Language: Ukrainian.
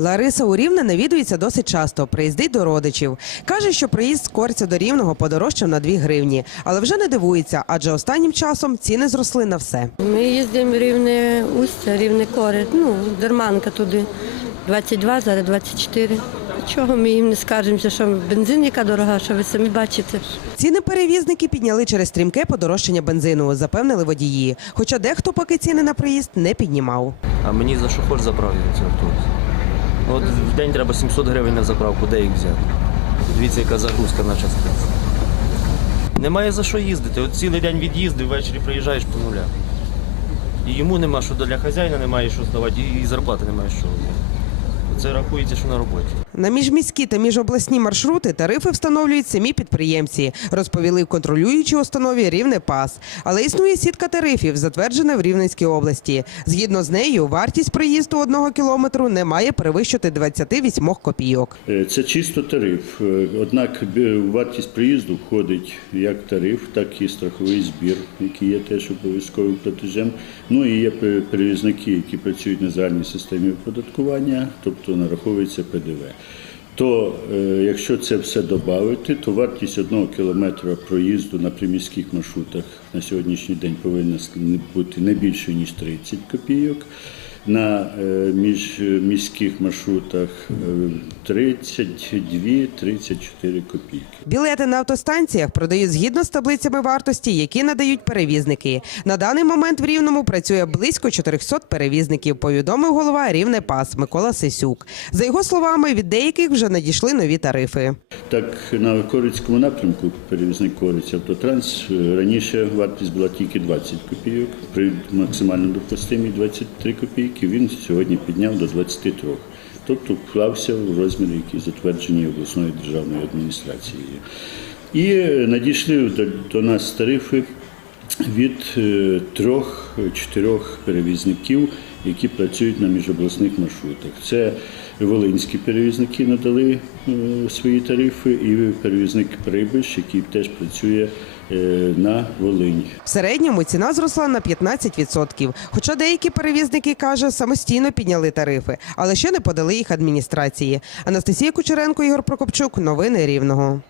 Лариса у Рівне навідується досить часто, приїздить до родичів. Каже, що приїзд з Корця до Рівного подорожчав на 2 гривні, але вже не дивується, адже останнім часом ціни зросли на все. Ми їздимо рівне устя, рівне кори, ну, Дерманка туди. 22, зараз 24. Чого ми їм не скаржимося, що бензин яка дорога, що ви самі бачите. Ціни перевізники підняли через стрімке подорожчання бензину, запевнили водії. Хоча дехто поки ціни на приїзд не піднімав. А мені за що хоч заправити цей автобус. От в день треба 700 гривень на заправку, де їх взяти? Дивіться, яка загрузка на час. Немає за що їздити. От цілий день від'їздив, ввечері приїжджаєш по нуля. І йому нема що для хазяїна немає що здавати, і зарплати немає що. Це рахується, що на роботі. На міжміські та міжобласні маршрути тарифи встановлюють самі підприємці, розповіли в контролюючій установі Рівне Пас. Але існує сітка тарифів, затверджена в Рівненській області. Згідно з нею, вартість проїзду одного кілометру не має перевищити 28 копійок. Е, Це чисто тариф. Е, Однак вартість приїзду входить як тариф, так і страховий збір, який є теж обов'язковим платежем. Ну і є пе- перевізники, які працюють на загальній системі оподаткування, тобто нараховується ПДВ. То е, якщо це все додати, то вартість одного кілометра проїзду на приміських маршрутах на сьогоднішній день повинна бути не більше ніж 30 копійок. На е, міжміських маршрутах е, 32-34 копійки. Білети на автостанціях продають згідно з таблицями вартості, які надають перевізники. На даний момент в Рівному працює близько 400 перевізників, повідомив голова Рівне Пас Микола Сисюк. За його словами, від деяких вже надійшли нові тарифи. Так, на Корицькому напрямку перевізник Кориця Автотранс раніше вартість була тільки 20 копійок, при максимально допустимій 23 копійки він сьогодні підняв до 23. Тобто вклався в розміри, які затверджені обласною державною адміністрацією. І надійшли до нас тарифи від е, трьох-чотирьох перевізників, які працюють на міжобласних маршрутах. Це волинські перевізники надали е, свої тарифи, і перевізник Прибиш, який теж працює е, на Волині. В середньому ціна зросла на 15%. Хоча деякі перевізники каже, самостійно підняли тарифи, але ще не подали їх адміністрації. Анастасія Кучеренко, Ігор Прокопчук. Новини Рівного.